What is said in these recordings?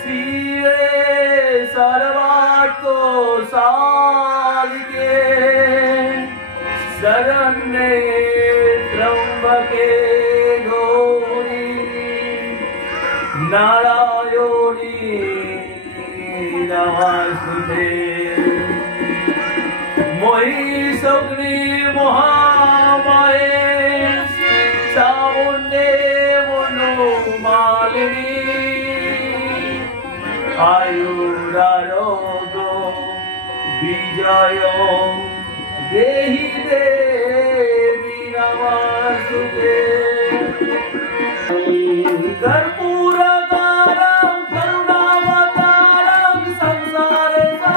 श्रीये सर्वार्थ साधिके शरण्ये त्र्यंबके गौरी नारायणी नमस्ते। महिषग्नि महामाये चामुण्डे मनोमालिनी आयुरारोग्य विजय देहि देवी नमस्ते। कर्पूरकारं करुणावतारं संसारसारं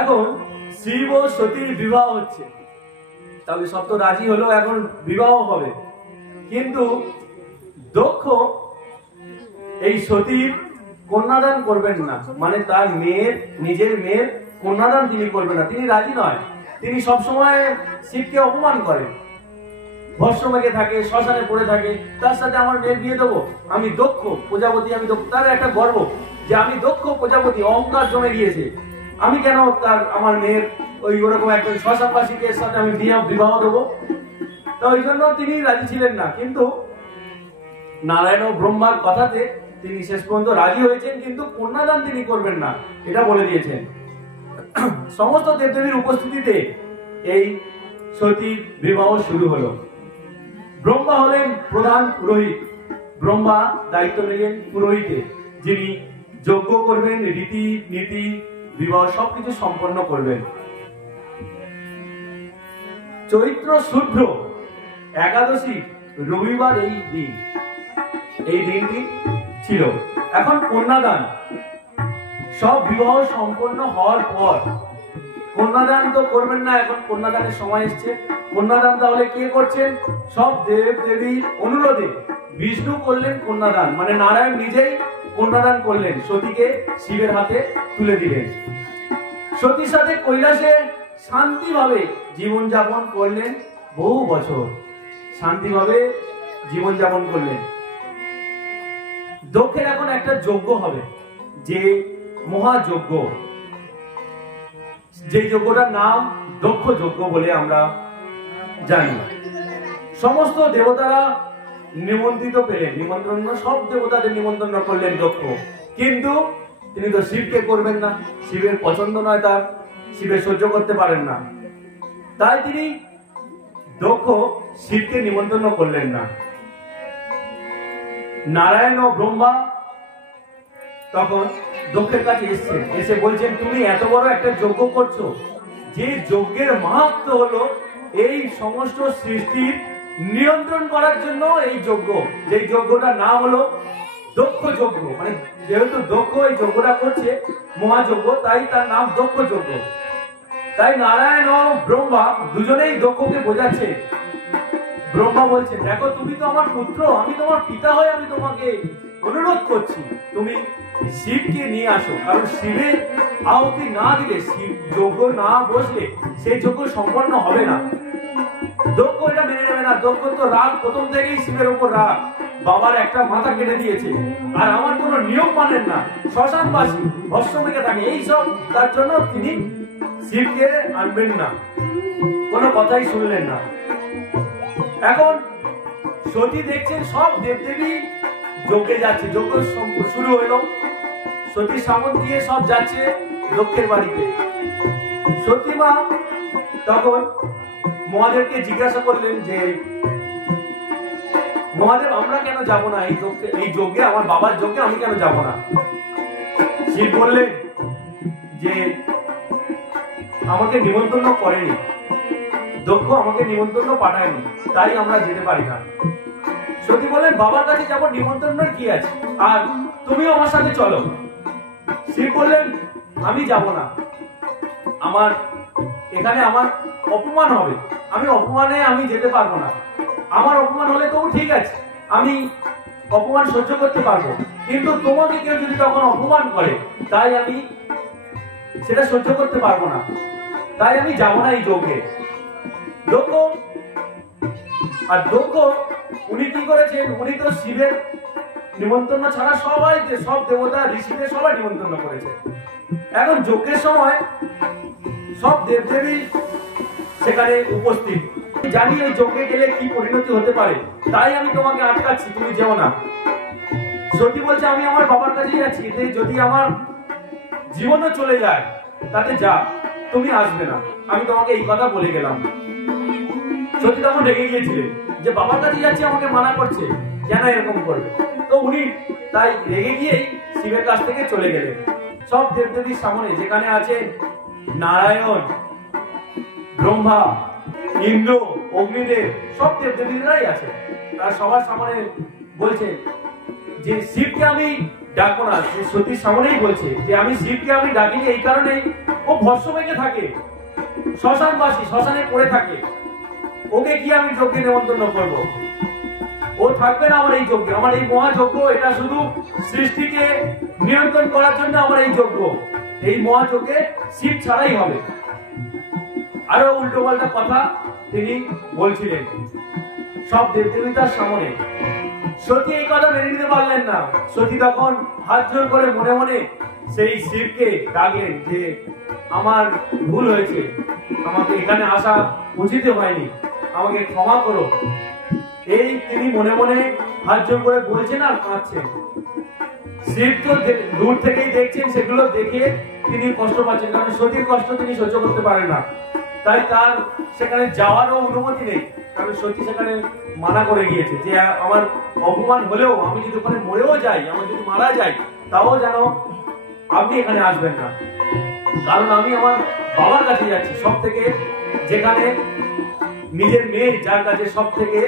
এখন শিব ও সতীর বিবাহ হচ্ছে, তবে সব তো রাজি হলো, এখন বিবাহ হবে। কিন্তু দক্ষ এই সতীর কন্যাদান করবেন না, মানে তার মেয়ের, নিজের মেয়ের কন্যাদান তিনি করবেন না, তিনি রাজি নয়। তিনি সবসময় শিবকে অপমান করেন, ভস্ম মেখে থাকে, শ্মশানে পড়ে থাকে, তার সাথে আমার মেয়ের বিয়ে দেবো, আমি দক্ষ প্রজাপতি, আমি দক্ষ। তার একটা গর্ব যে আমি দক্ষ প্রজাপতি, অহংকার জমে গিয়েছে, আমি কেন তার আমার মেয়ের ওই ওরকম একজন শ্মশানবাসীকের সাথে আমি বিবাহ দেবো। তো ওই জন্য তিনি রাজি ছিলেন না। কিন্তু নারায়ণ ও ব্রহ্মার কথাতে তিনি শেষ পর্যন্ত রাজি হয়েছেন, কিন্তু কন্যাদান তিনি করবেন না, এটা বলে দিয়েছেন। সমস্ত দেবদেবীর উপস্থিতিতে এই সতীর বিবাহ শুরু হলো। ব্রহ্মা হলেন প্রধান পুরোহিত, ব্রহ্মা দায়িত্ব নিলেন পুরোহিতের, যিনি যজ্ঞ করবেন, রীতি নীতি বিবাহ সবকিছু সম্পন্ন করবেন। চৈত্র শুদ্ধ একাদশী রবিবার এই দিনটি ছিল। এখন কন্যাদান, সব বিবাহ সম্পন্ন হওয়ার পর কন্যাদান তো করবেন না, এখন কন্যাদানের সময় এসছে। কন্যাদান তাহলে কে করছেন? সব দেব দেবীর অনুরোধে বিষ্ণু করলেন কন্যাদান, মানে নারায়ণ নিজেই কন্যাদান করলেন, সতীকে শিবের হাতে তুলে দিলেন। সতীর সাথে কৈলাসে শান্তিভাবে জীবনযাপন করলেন, বহু বছর শান্তিভাবে জীবনযাপন করলেন। দক্ষের এখন একটা যজ্ঞ হবে, যে মহাযজ্ঞ, যে যজ্ঞটার নাম দক্ষ যজ্ঞ বলে আমরা জানি। সমস্ত দেবতারা নিমন্ত্রিত পেলেন, নিমন্ত্রণ সব দেবতাদের নিমন্ত্রণ করলেন দক্ষ, কিন্তু তিনি তো শিবকে করবেন না, শিবের পছন্দ নয়, তার শিবের সহ্য করতে পারেন না, তাই তিনি দক্ষ শিবকে নিমন্ত্রণ করলেন না। নারায়ণ ও ব্রহ্মা তখন দক্ষের কাছে এসেছেন, এসে বলছেন তুমি এত বড় একটা যজ্ঞ করছো, যে যজ্ঞের মাহাত্ম্য হলো এই সমস্ত সৃষ্টির নিয়ন্ত্রণ করার জন্য এই যজ্ঞ, যে যজ্ঞটার নাম হলো দক্ষ যজ্ঞ, মানে যেহেতু দক্ষ এই যজ্ঞটা করছে মহাযজ্ঞ, তাই তার নাম দক্ষ যজ্ঞ। তাই নারায়ণ ও ব্রহ্মা দুজনেই দক্ষকে বোঝাচ্ছে। ব্রহ্মা বলছেন দেখো তুমি তো আমার পুত্র, আমি তোমার পিতা হয়ে আমি তোমাকে অনুরোধ করছি তুমি শিবকে নিয়ে আসো, কারণ শিবের আহুতি না দিলে, শিব যজ্ঞ না বসলে সেই যজ্ঞ সম্পন্ন হবে না। দক্ষ এটা মেনে নেবে না, দক্ষ তো রাগ প্রথম থেকেই শিবের উপর রাগ, বাবার একটা মাথা কেটে দিয়েছে, আর আমার কোনো নিয়ম মানেন না, শ্মশানবাসী, ভস্ম মেখে থাকে, এইসব তার জন্য তিনি শিবকে আনবেন না, কোনো কথাই শুনলেন না। এখন সতী দেখছেন সব দেবদেবী যজ্ঞে যাচ্ছে, যজ্ঞ শুরু হলো, সতী সামন দিয়ে সব যাচ্ছে দক্ষের বাড়িতে। সতী মা তখন মহাদেবকে জিজ্ঞাসা করলেন যে মহাদেব আমরা কেন যাব না এই যজ্ঞে, আমার বাবার যজ্ঞে আমি কেন যাব না? শিব বললেন যে আমাকে নিমন্ত্রণ করেনি, দক্ষ আমাকে নিমন্ত্রণ পাঠায়নি, তাই আমরা যেতে পারি না। সতী বললেন বাবার কাছে যাবো, নিমন্ত্রণ কি আছে, আর তুমিও আমার সাথে চলো। শিব বললেন আমি যাব না, আমার এখানে আমার অপমান হবে, আমি অপমানে আমি যেতে পারবো না, আমার অপমান হলে তবু ঠিক আছে, আমি অপমান সহ্য করতে পারবো, কিন্তু তোমাকে কেউ যদি তখন অপমান করে তাই আমি সেটা সহ্য করতে পারবো না, তাই আমি যাবো না এই যজ্ঞে। দক্ষ আর দক্ষ উনি কি করেছেন, উনি তো শিবের নিমন্ত্রণ ছাড়া সবাই, সব দেবতা ঋষিদের সবাই নিমন্ত্রণ করেছে। এখন যজ্ঞের সময় সব দেবদেবী সেখানে উপস্থিত, জানি এই যজ্ঞে গেলে কি পরিণতি হতে পারে, তাই আমি তোমাকে আটকাচ্ছি, তুমি যেও না। সতী বলছে আমি আমার বাবার কাছে যাচ্ছি, যদি আমার জীবনও চলে যায় তাতে যা, তুমি আসবে না, আমি তোমাকে এই কথা বলে গেলাম। সতী তখন রেগে গিয়েছিলেন যে বাবার কাছে যাচ্ছি, আমাকে মানা করছে, কেন এরকম করবে, তো উনি তাই রেগে গিয়েই শিবের কাছ থেকে চলে গেলেন। সব দেবদেবীর সামনে যেখানে আছে নারায়ণ, ব্রহ্মা, ইন্দ্র, অগ্নিদেব, সব দেবদেবীরাই আছে, তার সবার সামনে বলছে যে শিবকে আমি ডাকবো না, সতীর সামনেই বলছে যে আমি শিবকে আমি ডাকিনি এই কারণেই, ও ভস্ম মেখে থাকে, শ্মশানবাসী, শ্মশানে পড়ে থাকে, ওকে কি আমি যজ্ঞে নিমন্ত্রণ করবো, ও থাকবে না আমার এই যজ্ঞে, আমার এই মহাযজ্ঞ এটা শুধু সৃষ্টিকে নিয়ন্ত্রণ করার জন্য আমার এই যজ্ঞ, এই মহাযজ্ঞে শিব ছাড়াই হবে। আরো উল্টো পাল্টা কথা তিনি বলছিলেন সব দেবদেবতার সামনে। সতী এই কথা মেনে নিতে পারলেন না, সতী তখন হাত জোর করে মনে মনে সেই শিবকে ডাকেন যে আমার ভুল হয়েছে, আমাকে এখানে আসা উচিত হয়নি, আমাকে ক্ষমা করো। এই তিনি মনে মনে হাত জোর করে বলছেন আর কাঁদছেন। শিব তো দূর থেকেই দেখছেন, সেগুলো দেখে তিনি কষ্ট পাচ্ছেন, কারণ সতীর কষ্ট তিনি সহ্য করতে পারেন না, তাই তার সেখানে যাওয়ারও অনুমতি নেই, কারণ সতী সেখানে মানা করে গিয়েছে যে আমার অপমান হলেও, আমি যদি ওখানে মরেও যাই, আমার যদি মারা যাই, তাও যেন আপনি এখানে আসবেন না, কারণ আমি আমার বাবার কাছে যাচ্ছি, সব থেকে যেখানে নিজের মেয়ে যার কাছে সব থেকে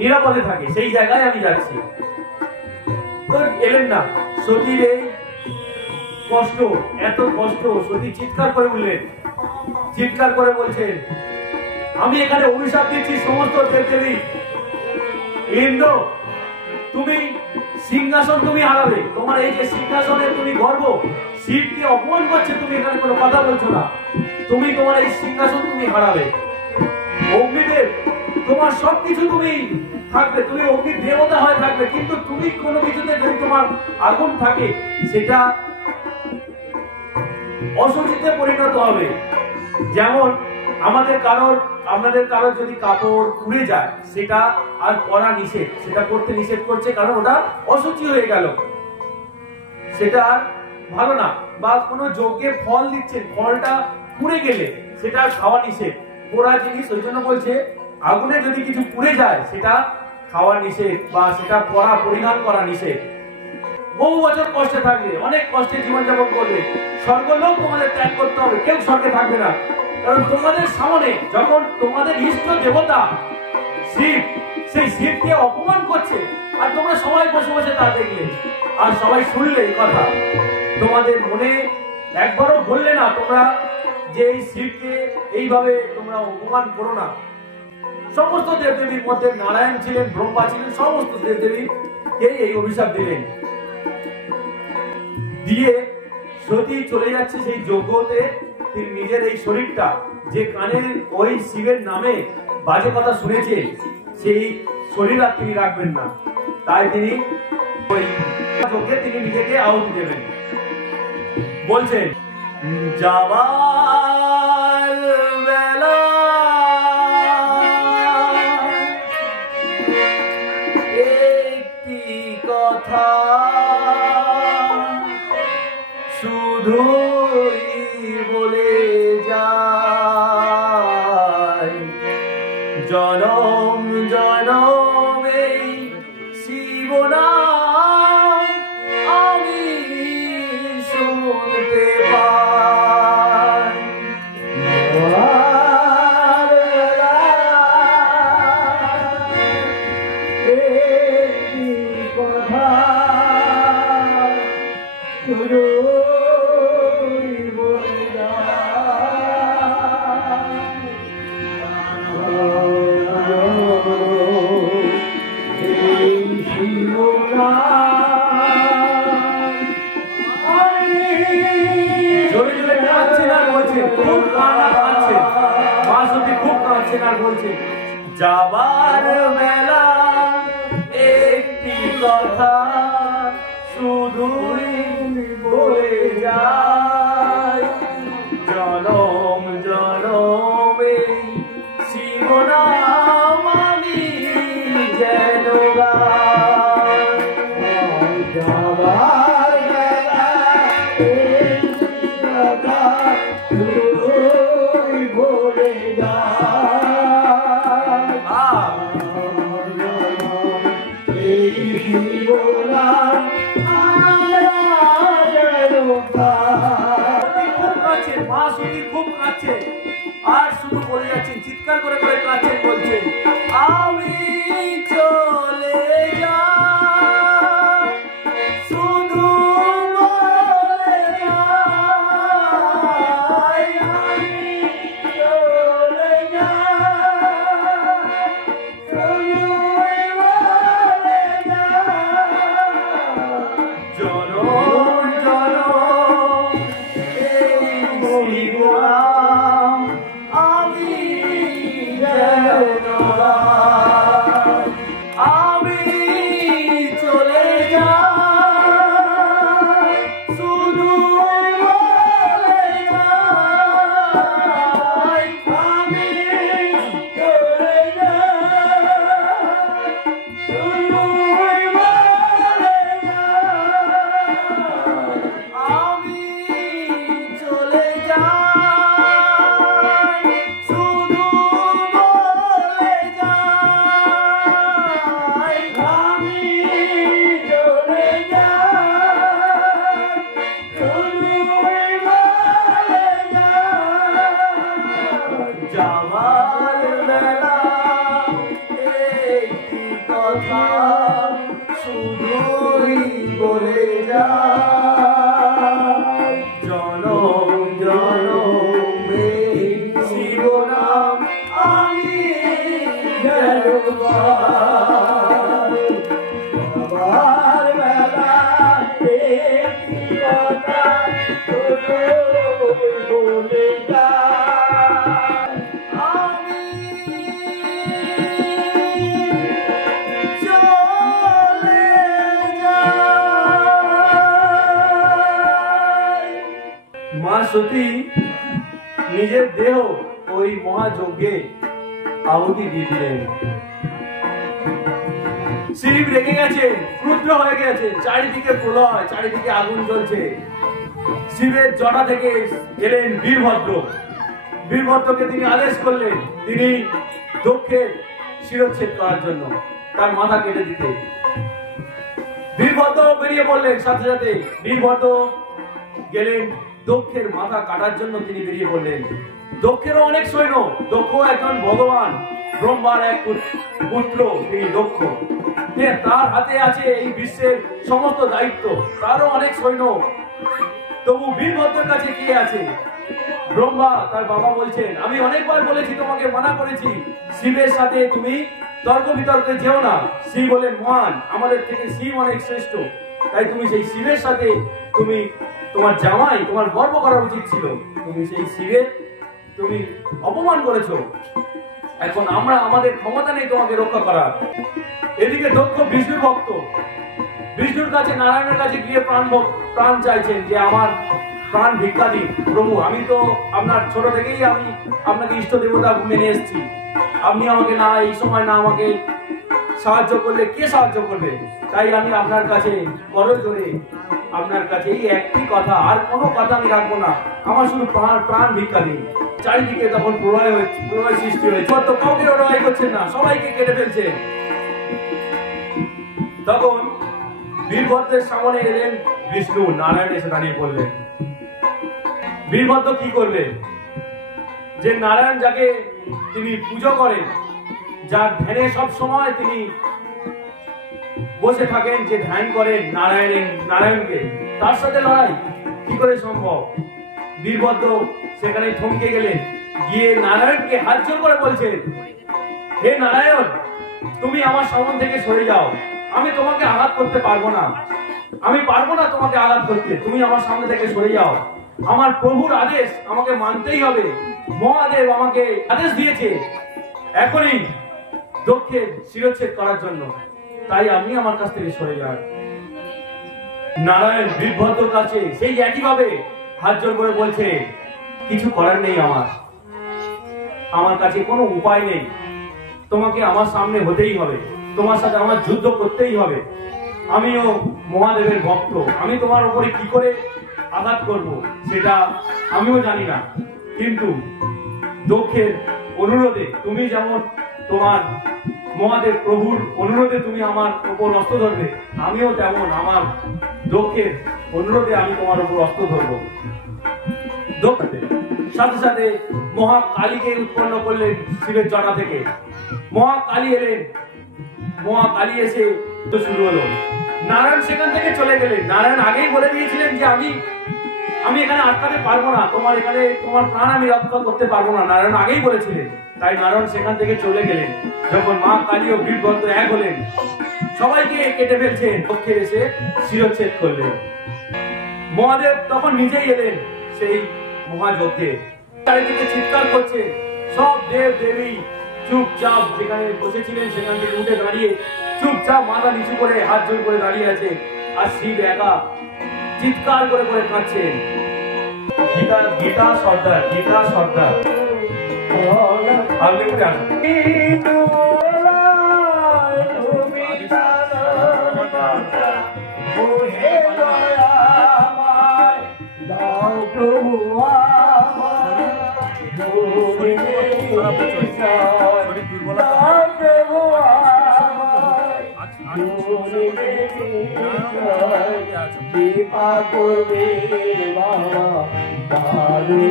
নিরাপদে থাকে সেই জায়গায় আমি যাচ্ছি। তো এলেন না। সতীর এই কষ্ট, এত কষ্ট, সতী চিৎকার করে বললেন, চিৎকার করে বলছেন আমি এখানে অভিশাপ দিচ্ছি সমস্ত দেবদেবী, ইন্দ্র, তুমি সিংহাসন তুমি হারাবে। তোমার এই যে সিংহাসনে তুমি গর্ব, শিবকে অপমান করছে, তুমি এখানে কোনো কথা বলছো না, তুমি তোমার এই সিংহাসন তুমি হারাবে। অগ্নিদেব তোমার সবকিছু তুমি থাকবে, তুমি অগ্নি দেবতা হয়ে থাকবে, কিন্তু তুমি কোনো কিছুতে যদি তোমার আগুন থাকে সেটা অসুচিতে পরিণত হবে। যেমন আপনাদের কারোর যদি কাপড় পুড়ে যায় সেটা আর পরা নিষেধ, সেটা করতে নিষেধ করছে, কারণ ওটা অসুচি হয়ে গেল, সেটা আর ভালো না। বা কোনো যজ্ঞে ফল দিচ্ছেন, ফলটা পুড়ে গেলে সেটা খাওয়া নিষেধ, পোড়া জিনিস, ওই জন্য বলছে আগুনে যদি কিছু পুড়ে যায় সেটা খাওয়া নিষেধ বা সেটা পরা পরিধান করা নিষেধ। বহু বছর কষ্টে থাকবে, অনেক কষ্টে জীবনযাপন করবে, স্বর্গলোক তোমাদের ত্যাগ করতে হবে, কেউ স্বর্গে থাকবে না। কারণ তোমাদের সামনে যখন তোমাদের ইষ্ট দেবতা শিব, সেই শিবকে অপমান করছে, আর তোমরা সবাই বসে বসে তা দেখলে আর সবাই শুনলে এই কথা, তোমাদের মনে একবারও বললে না তোমরা যে এই শিবকে এইভাবে তোমরা অপমান করো না। সমস্ত দেবদেবীর মধ্যে নারায়ণ ছিলেন, ব্রহ্মা ছিলেন, সমস্ত দেবদেবীকে এই অভিশাপ দিলেন। দিয়ে সতী চলে যাচ্ছে সেই যজ্ঞতে, তিনি নিজের এই শরীরটা যে কানে ওই শিবের নামে বাজে কথা শুনেছে, সেই শরীর আর তিনি রাখবেন না, তাই তিনি ওই যজ্ঞে তিনি নিজেকে আহুতি দেবেন। বলছেন যাবার বেলা একটি কথা শুধুই বলে যায়, জনম জনমে শিব নাম আমি শুনতে পাই। কথা যাবার বেলা একটি কথা শুধুই বলে যায়, জনম জনমে শিব নাম আমি যেন গাই। যাবার বেলা একটি কথা শুধুই বলে যায়, আর শুধু বলে যাচ্ছেন, চিৎকার করে করে কাছে বলছেন আমি চলে যাই, শুধু বলে যাই, আমি চলে যাই, শুধু বলে যাই, জনম জনম এই শিব নাম আমি যেন গাই, আমি চলে যাই, শুধু বলে যাই, আমি চলে যাই, শুধু বলে যাই, আমি চলে যাই, শুধু বলে যাই, আমি চলে যাই, শুধু বলে যাই, যাবার বেলা একটি কথা শুধুই বলে যায়, জনম জনমে শিব নাম আমি যেন গাই। সতী নিজের দেহ ওই মহাযজ্ঞে আহুতি দিয়ে দিলেন। শিব রেগে গেছে, ক্রুদ্ধ হয়ে গেছে, চারিদিকে প্রলয়, চারিদিকে আগুন জ্বলছে। শিবের জটা থেকে এলেন বীরভদ্র। বীরভদ্রকে তিনি আদেশ করলেন তিনি দক্ষের শিরচ্ছেদ করার জন্য, তার মাথা কেটে দিতে। বীরভদ্র বেরিয়ে পড়লেন, সাথে সাথে বীরভদ্র গেলেন দক্ষের মাথা কাটার জন্য, তিনি বেরিয়ে পড়লেন। দক্ষেরও অনেক সৈন্য, দক্ষ একজন ভগবান ব্রহ্মার এক পুত্র, তিনি দক্ষ, তার হাতে আছে এই বিশ্বের সমস্ত দায়িত্ব, তারও অনেক সৈন্য। তবু বীরভদ্রের কাছে কি আছে? ব্রহ্মা তার বাবা বলছেন, আমি অনেকবার বলেছি, তোমাকে মানা করেছি, শিবের সাথে তুমি তর্ক বিতর্কে যেও না। শিব বলেন, মহান, আমাদের থেকে শিব অনেক শ্রেষ্ঠ, তাই তুমি সেই শিবের সাথে তুমি তোমার জামাই, তোমার গর্ব করা উচিত ছিল, তুমি সেই শিবের তুমি অপমান করেছো। এখন আমরা আমাদের ক্ষমতা নেই তোমাকে রক্ষা করার। এদিকে দক্ষ বিষ্ণুর ভক্ত, বিষ্ণুর কাছে নারায়ণের কাছে গিয়ে প্রাণ চাইছেন যে আমার প্রাণ ভিক্ষা দিন প্রভু, আমি তো আপনার ছোট থেকেই আমি আপনাকে ইষ্ট দেবতা মেনে এসেছি, আপনি আমাকে না এই সময় না আমাকে সাহায্য করলে কে সাহায্য করবে? তাই আমি আপনার কাছে করজোড়ে আপনার কাছে এই একটি কথা, আর কোনো কথা আমি রাখবো না, আমার শুধু প্রাণ ভিক্ষা দিন। চারিদিকে তখন প্রলয় সৃষ্টি হয়েছে, তো কাউকে লড়াই করছেন না, সবাইকে কেটে ফেলছে। তখন বীরভদ্রের সামনে এলেন বিষ্ণু, নারায়ণ এসে দাঁড়িয়ে পড়লেন। বীরভদ্র কি করবে? যে নারায়ণ যাকে তিনি পুজো করেন, যার ধ্যানে সব সময় তিনি বসে থাকেন, যে ধ্যান করেন নারায়ণকে, তার সাথে লড়াই কি করে সম্ভব? বীরভদ্র সেখানে থমকে গেলেন, গিয়ে নারায়ণকে হাত জোর করে বলছেন, হে নারায়ণ, তুমি আমার সামনে থেকে সরে যাও, আমি তোমাকে আঘাত করতে পারবো না, আমি পারবো না তোমাকে আঘাত করতে, তুমি আমার সামনে থেকে সরে যাও। আমার প্রভুর আদেশ আমাকে মানতেই হবে, মহাদেব আমাকে আদেশ দিয়েছে এখনই দক্ষের শিরচ্ছেদ করার জন্য, তাই আপনি আমার কাছ থেকে সরে যান। নারায়ণ বীরভদ্রের কাছে সেই একইভাবে হাত জোর করে বলছে, কিছু করার নেই, আমার কাছে কোনো উপায় নেই, তোমাকে আমার সামনে হতেই হবে, তোমার সাথে আমার যুদ্ধ করতেই হবে, আমিও মহাদেবের ভক্ত, আমি তোমার উপরে কি করে আঘাত করব সেটা আমিও জানি না, কিন্তু দক্ষের অনুরোধে, তুমি যেমন তোমার মহাদেব প্রভুর অনুরোধে তুমি আমার উপর অস্ত্র ধরবে, আমিও তেমন আমার দক্ষের অনুরোধে আমি তোমার উপর অস্ত্র ধরবো। সাথে সাথে মহাকালীকে উৎপন্ন করলেন শিবের জটা থেকে। মহাকালী এলেন, মহাকালী এসে শুরু হলো। নারায়ণ সেখান থেকে চলে গেলেন। নারায়ণ আগেই বলে দিয়েছিলেন যে আমি এখানে আটকাতে পারবো না, তোমার এখানে তোমার প্রাণ আমি রক্ষা করতে পারবো না, নারায়ণ আগেই বলেছিলেন। তাই নারায়ণ সেখান থেকে চলে গেলেন। যখন মা কালী ও বীরভদ্র এক হলেন, সবাইকে কেটে ফেলছেন, দক্ষে এসে শিরচ্ছেদ করলেন। মহাদেব তখন নিজেই এলেন সেই মহাযজ্ঞে, চারিদিকে চিৎকার করছে, সব দেব দেবী চুপচাপ যেখানে বসেছিলেন সেখান থেকে উঠে দাঁড়িয়ে চুপচাপ মাথা নিচু করে হাত জোর করে দাঁড়িয়ে আছে, আর শিব একা চিৎকার করে করে কাঁদছেন। গীতা সর্দার আপনি উঠে আসুন। দীপা করবে বাবা দারুণ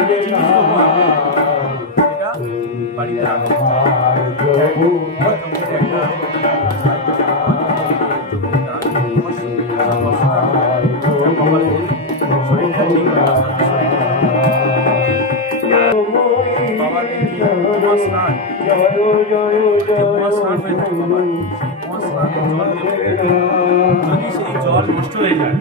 যদি সেই জল নষ্ট হয়ে যায়,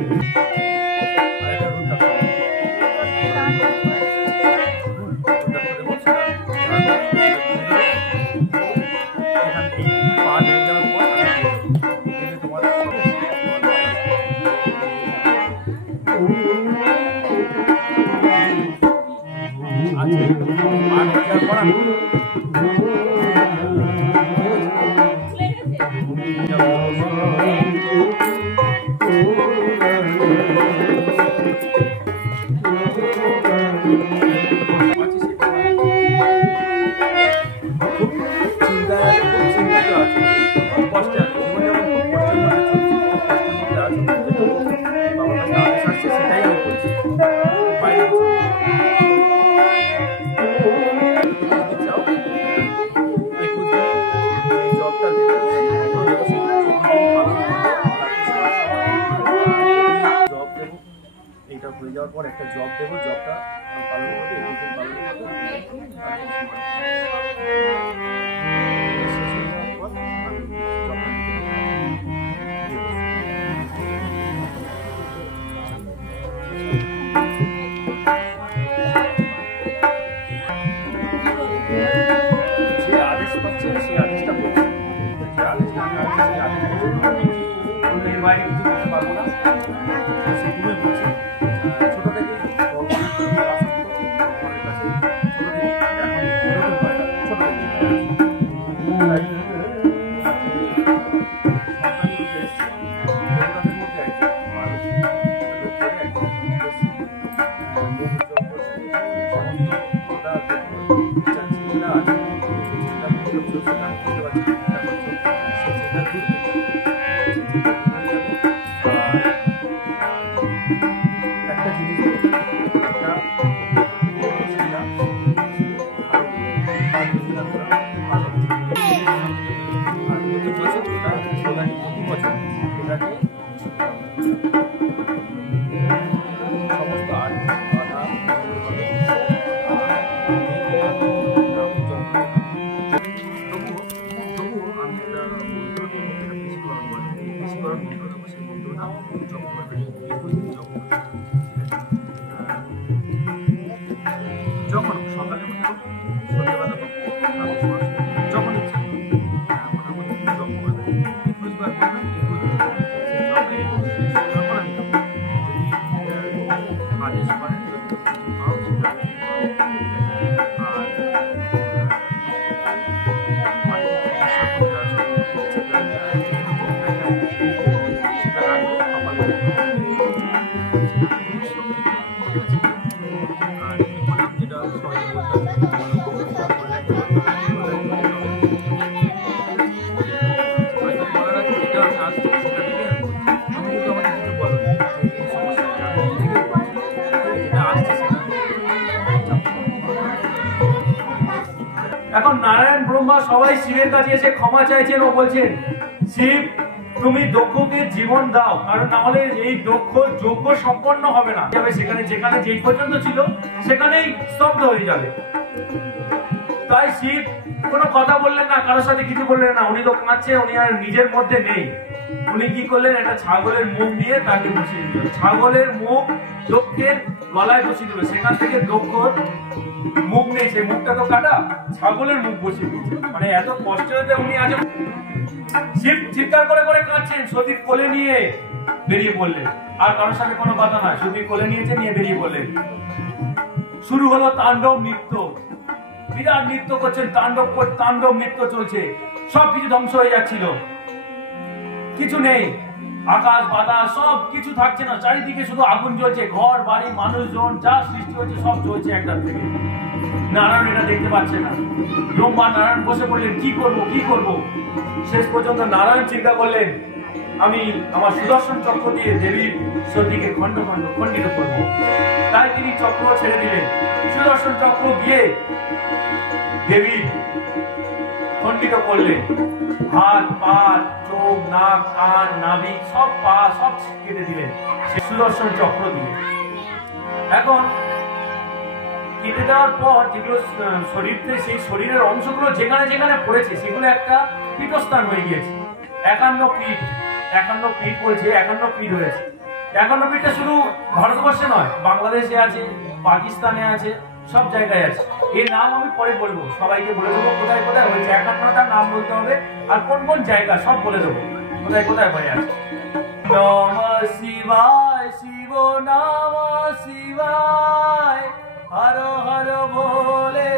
হয়ে যাওয়ার পর একটা জব দেবো, জবটা পালন করবে, যে আদেশ পাচ্ছে সেই আদেশটা করছে, যে আদেশটা আমি আছে সেই আদেশটা এর বাইরে কিছু করতে পারবো না, সেগুলোই করছে। ছোট থেকে একটা জিনিস সমস্ত তবুও আমি একটা মন্ত্রকে বেশিকরণ বলি, বেশিকরণ মন্ত্র দেবো, সেই মন্ত্র নাম জপ করবে, জপ করবে। যখন সকালে উঠবো, সন্ধ্যেবেলা যখন ইচ্ছা মোটামুটি জপ করবে, 21 বার করবেন, 21 বার সেই জপে আদেশ করেন, যদি কিছু পাও সেটা এখন নারায়ণ ব্রহ্মা সবাই শিবের কাছে এসে ক্ষমা চাইছেন ও বলছেন, শিব তুমি দক্ষকে জীবন দাও, কারণ না হলে এই দক্ষ যজ্ঞ সম্পন্ন হবে না, সেখানে যেখানে যেই পর্যন্ত ছিল সেখানেই স্তব্ধ হয়ে যাবে। তাই শিব কোনো কথা বললেন না, কারোর সাথে কিছু বললেন না, উনি তো কাঁদছে, উনি আর নিজের মধ্যে নেই। উনি কি করলেন, একটা ছাগলের মুখ দিয়ে তাকে বসিয়ে দিল, ছাগলের মুখ দক্ষের গলায় বসিয়ে দিল, সেখান থেকে দক্ষর মুখ নেই, সেই মুখটা তো কাটা, ছাগলের মুখ বসিয়ে দিয়েছে। মানে এত কষ্ট হতে উনি আজ শিব চিৎকার করে করে কাঁদছেন, সতীর কোলে নিয়ে বেরিয়ে পড়লেন, আর কারোর সাথে কোনো কথা নয়, সতীর কোলে নিয়েছে, নিয়ে বেরিয়ে পড়লেন। শুরু হলো তাণ্ডব নৃত্য, বিরাট নৃত্য করছেন, তাণ্ডব নৃত্য চলছে, সবকিছু ধ্বংস হয়ে যাচ্ছিল, কিছু নেই, আকাশ বাতাস সব কিছু থাকছে না, চারিদিকে শুধু আগুন জ্বলছে, ঘর বাড়ি মানুষজন যা সৃষ্টি হচ্ছে সব চলছে একটার থেকে। নারায়ণ এটা দেখতে পাচ্ছে না, ব্রহ্মা নারায়ণ বসে পড়লেন, কি করব কি করব। শেষ পর্যন্ত নারায়ণ চিন্তা করলেন, আমি আমার সুদর্শন চক্র দিয়ে দেবীর সতীকে খণ্ডিত করব। তাই তিনি চক্র ছেড়ে দিলেন, সুদর্শন চক্র দিয়ে দেবী খণ্ডিত করলেন, হাত পা চোখ নাক কান নাভিক সব পা সব কেটে দিলেন, সে সুদর্শন চক্র দিলেন। এখন কেটে দেওয়ার পর যেগুলো শরীরে, সেই শরীরের অংশগুলো যেখানে যেখানে পড়েছে সেগুলো একটা পীঠস্থান হয়ে গিয়েছে, 51 পিঠ বলছে, 51 পিঠ হয়েছে। 51 পিঠটা শুধু ভারতবর্ষে নয়, বাংলাদেশে আছে, পাকিস্তানে আছে, সব জায়গায় আছে। এর নাম আমি পরে বলবো, সবাইকে বলে দেবো কোথায় কোথায় হয়েছে, 51টা নাম বলতে হবে, আর কোন কোন জায়গা সব বলে দেবো, কোথায় কোথায় হয়ে আছে। নমঃ শিবায়, শিব নমঃ শিবায়, হর হর ভোলে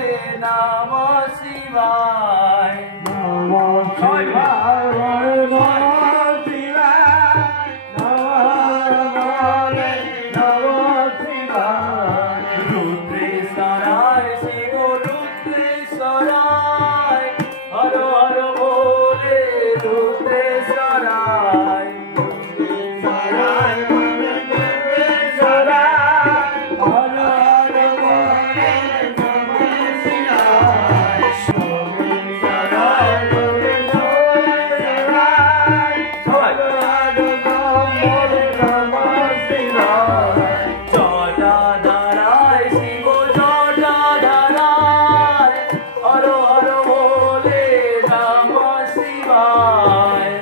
না। শিবায় নমঃ শিবায় নমঃ শিবায় নমঃ শিবায় রুদ্রেশ্বরায় শিব রুদ্রেশ্বরায় হর হর বলে রুদ্রেশ্বরায় জটাধারায় শিব জটাধারায় হর হর বলে নমঃ শিবায়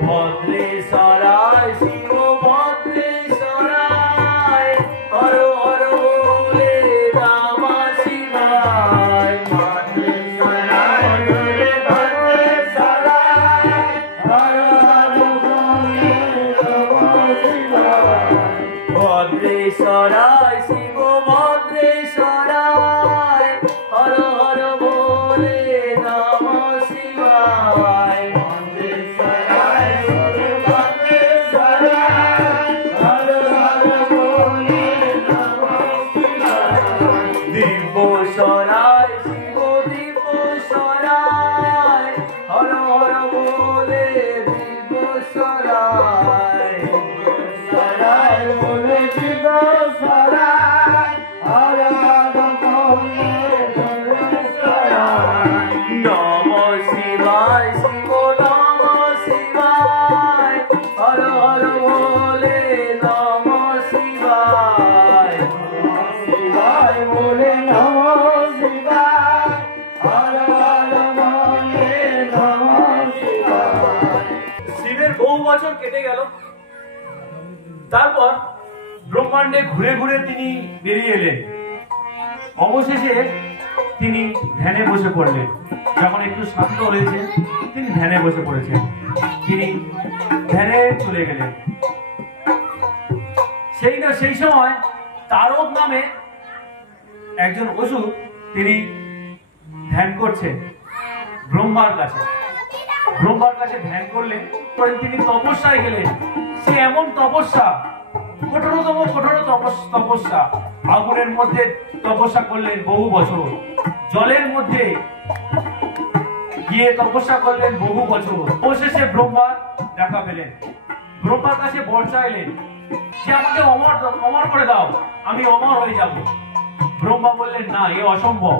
ভদ্রেশ্বরায় শিব ভদ্রেশ্বরায় হর হর বলে নমঃ শিবায় ভদ্রেশ্বরায় শিব ভদ্রেশ্বরায় হর হর বলে নমঃ শিবায় দিব্যশ্বরায় শিব দিব্যশ্বরায় হর হর বলে দিব্যশ্বরায় নমঃ শিবায় শিব নমঃ শিবায় হর হর বলে নমঃ শিবায় শিবের বহু বছর কেটে গেল। তারপর ব্রহ্মাণ্ডে ঘুরে ঘুরে তিনি বেরিয়ে এলেন। অবশেষে তিনি ধ্যানে বসে পড়লেন। যখন একটু শান্ত হয়েছে তিনি ধ্যানে বসে পড়েছেন। তিনি ধ্যানে চলে গেলেন। সেই সময় তারক নামে একজন অসুর তিনি ধ্যান করছেন ব্রহ্মার কাছে। ব্রহ্মার কাছে ধ্যান করলেন, পরে তিনি তপস্যায় গেলেন। সে এমন তপস্যা, কঠোরতম তপস্যা। আগুনের মধ্যে তপস্যা করলেন বহু বছর, জলের মধ্যে গিয়ে তপস্যা করলেন বহু বছর। অবশেষে ব্রহ্মার দেখা পেলেন। ব্রহ্মার কাছে বর চাইলেন যে আমাকে অমর করে দাও, আমি অমর হয়ে যাব। ব্রহ্মা বললেন না, এ অসম্ভব,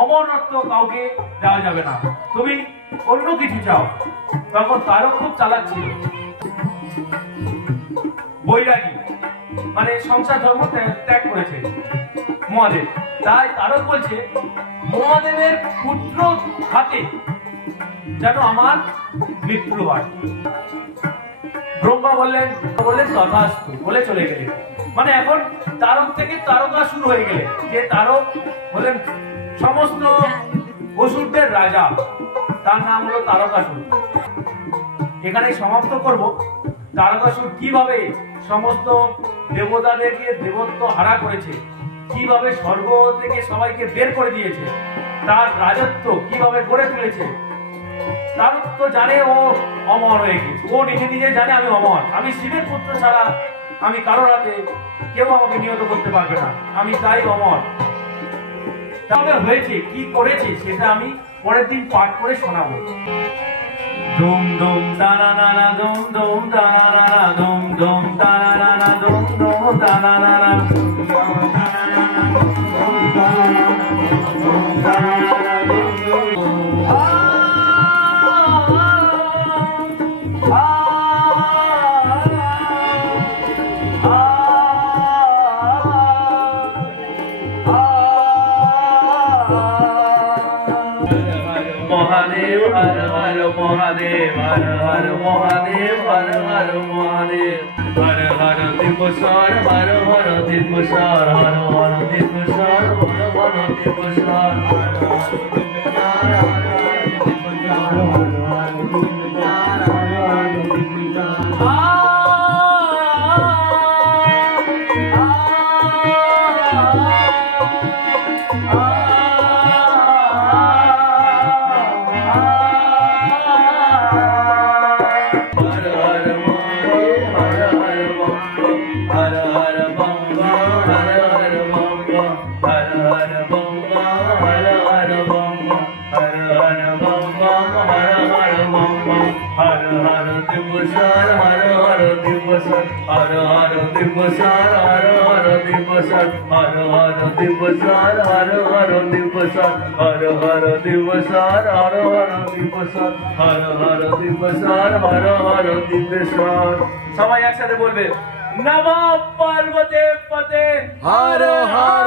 অমরত্ব কাউকে দেওয়া যাবে না, তুমি অন্য কিছু চাও। তখন তারও খুব চালাক ছিল, বৈরাগী, মানে সংসার ধর্ম ত্যাগ করেছে মহাদেব। তাই তারক বলছে মহাদেবের পুত্র হাতে যেন আমার মৃত্যু হয়। ব্রহ্মা বললেন তথাস্তু বলে চলে গেলেন। মানে এখন তারক থেকে তারকা শুরু হয়ে গেলেন, যে তারক হলেন সমস্ত অসুরদের রাজা, তার নাম হলো তারকাসুর। এখানে সমাপ্ত করব। তারকাসুর কিভাবে সমস্ত দেবতাদেরকে দেবত্ব হারা করেছে, কিভাবে স্বর্গ থেকে সবাইকে বের করে দিয়েছে, তার রাজত্ব কিভাবে গড়ে তুলেছে। তারক তো জানে ও অমর হয়ে গেছে, ও নিজে জানে আমি অমর, আমি শিবের পুত্র ছাড়া আমি কারোর হাতে কেউ আমাকে নিহত করতে পারবে না, আমি তাই অমর। তাহলে হয়েছে কি করেছে সেটা আমি পরের দিন পাঠ করে শোনাবো। ধুম ধুম দানা নানা ধুম ধুম দানা নানা ধুম ধুম দানা নানা ধুম ধুম দানা নানা महादेव हर हर महादेव हर हर महादेव हर हर महादेव हर हर दिवसार हर हर दिवसार हर हर दिवसार हर हर दिवसार आ হর দিবসার হর হর দিবসার হর হর দিবসার হর হর দিবসার হর হর দিবসার হর হর দিবসার হর হর দিবসার হর হর দিবসার। সবাই একসাথে বলবে নমঃ পার্বতে পতে হর হর